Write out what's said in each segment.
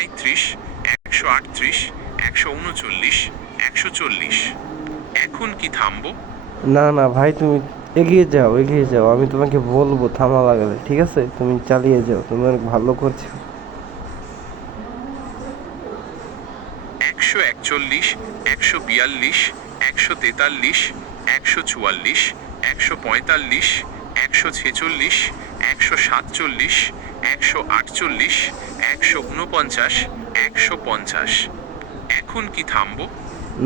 135, 138, 139, 140। এখন কি থামবো? না না ভাই, তুমি এগিয়ে যাও, এগিয়ে যাও, আমি তোমাকে বলবো থামা লাগালে, ঠিক আছে? তুমি চালিয়ে যাও, তুমি অনেক ভালো করছো। 141, 142, 143, 144, 145, 146, 147, 148, 149, 150। এখন কি থামবো?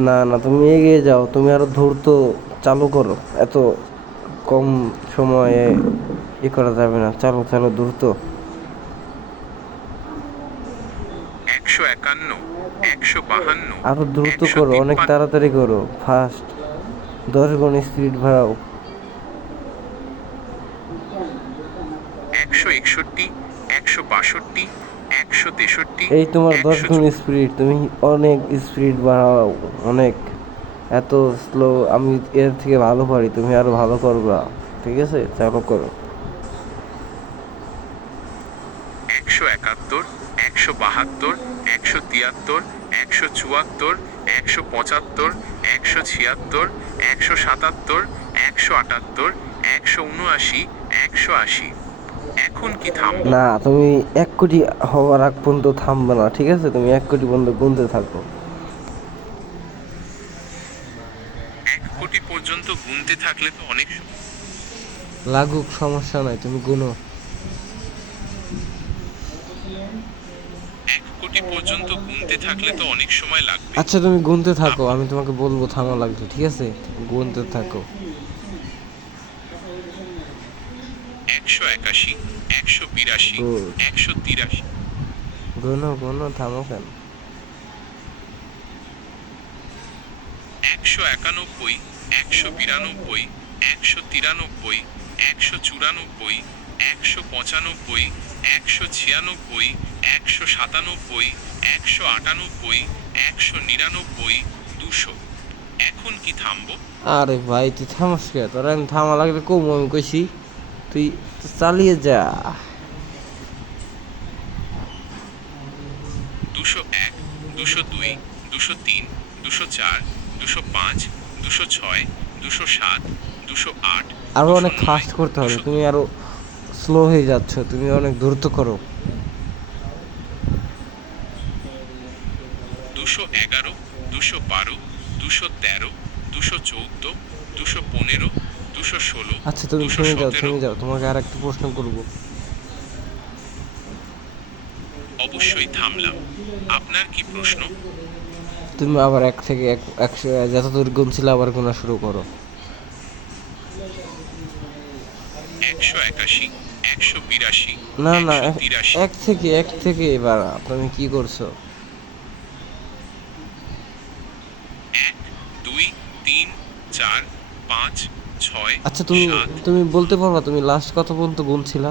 না না, তুমি এগিয়ে যাও, তুমি আরো দ্রুত চালু করো। এত কম সময়ে করা যাবে না, চালো চালো দ্রুত। 151, 152, আরো দ্রুত করো, অনেক 153, তাড়াতাড়ি করো, ফাস্ট। 10 গুণ স্পিড বাড়াও। 161, 162, 163, এই তোমার 100। 10 গুণ স্পিড, তুমি অনেক স্পিড বাড়াও, অনেক। এত স্লো আমি এর থেকে ভালো পারি, তুমি আরো ভালো করবা, ঠিক আছে? চালু করো। 171, 172, 173, 174, 175, 176, 177, 178, 179, 180। এখন কি থামবো? না, তুমি 1 কোটি হওয়ার আগ পর্যন্ত থামবে না, ঠিক আছে? তুমি 1 কোটি পর্যন্ত গুনতে থাকো। 1 কোটি পর্যন্ত গুনতে থাকলে তো অনেক লাগুক, সমস্যা নাই, তুমি গুনো। 1 কোটি পর্যন্ত গুনতে থাকলে তো অনেক সময় লাগবে। আচ্ছা, তুমি গুনতে থাকো, আমি তোমাকে বলবো থামা লাগবে, ঠিক আছে? গুনতে থাকো। 181, 182, গুড। 183, গুনো গুনো, থামো কেন? 191, 192, 193, 194, 195, 196, 197, 198, 199, 200। এখন কি থামবো? আরে ভাই, তুই থামস কে? তোর আমি থামা লাগলে কম, আমি কইছি তুই চালিয়ে যা। 201, 202, 203, 204, 205, 206, 207, 208, আরো অনেক 209, ফাস্ট করতে হবে, 200। তুমি আরো স্লো হয়ে যাচ্ছ, তুমি অনেক দ্রুত করো। 211, 212, 213, 214, 215, 216, আচ্ছা, তুমি থেমে যাও, 217। থেমে যাও, তোমাকে আর একটা প্রশ্ন করবো। অবশ্যই থামলাম। আপনার কি প্রশ্ন? তুমি আবার 1 থেকে 100 যতদূর গুনছিলে আবার গোনা শুরু করো। 181, 182, না না, 183, 1 থেকে এবার তুমি কি করছো? 1, 2, 3, 4, 5, 6, আচ্ছা, তুমি 7। তুমি বলতে পারবা তুমি লাস্ট কত পর্যন্ত গুনছিলা?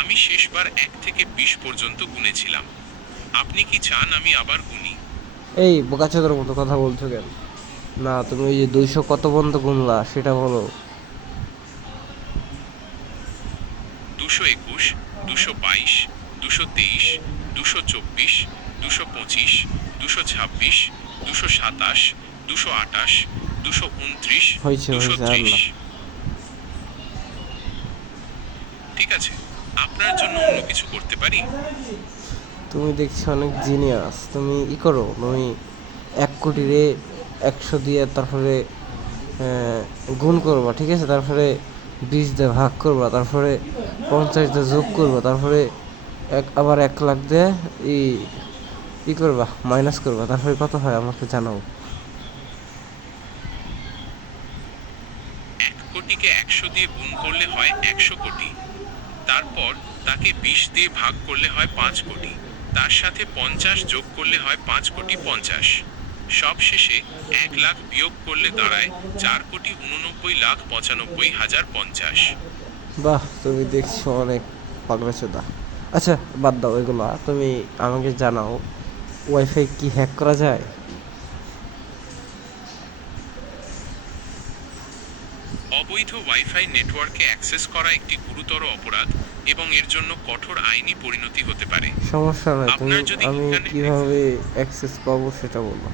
আমি শেষবার 1 থেকে 20 পর্যন্ত গুনেছিলাম। আপনি কি চান আমি আবার গুনি? এই বোকাচোদার মতো কথা বলছো কেন? না, তুমি ওই যে 200 কত পর্যন্ত গুনলা সেটা বলো। 221, 222, 223, 224, 225, 226, 227, 228, 229, হয়েছে হয়েছে, আর 230। না। ঠিক আছে, আপনার জন্য অন্য কিছু করতে পারি? তুমি দেখছি অনেক জিনিয়াস, তুমি করো, তুমি 1 কোটি রে 100 দিয়ে তারপরে গুণ করবা, ঠিক আছে? তারপরে 20 দিয়ে ভাগ করবা, তারপরে 50 দিয়ে যোগ করবা, তারপরে আবার 1 লাখ দিয়ে করবা, মাইনাস করবা, তারপরে কত হয় আমাকে জানাও। 1 কোটিকে 100 দিয়ে গুণ করলে হয় 100 কোটি। তারপর তাকে 20 দিয়ে ভাগ করলে হয় 5 কোটি। তার সাথে 50 যোগ করলে হয় 5 কোটি 50। সবশেষে 1 লাখ বিয়োগ করলে দাঁড়ায় 4,89,95,050। বাহ, তুমি দেখছো অনেক পাগলা চোদা। আচ্ছা, বাদ দাও এগুলা, তুমি আমাকে জানাও ওয়াইফাই কি হ্যাক করা যায়? অবৈধ ওয়াইফাই নেটওয়ার্কে অ্যাক্সেস করা একটি গুরুতর অপরাধ। এবং এর জন্য কঠোর আইনি পরিণতি হতে পারে। সমস্যা নাই, তুমি আপনার যদি আমি ইন্টারনেট কিভাবে অ্যাক্সেস পাবো সেটা বলো,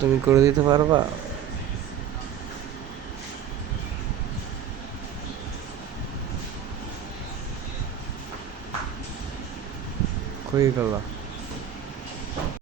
তুমি করে দিতে পারবা? কই গেলা?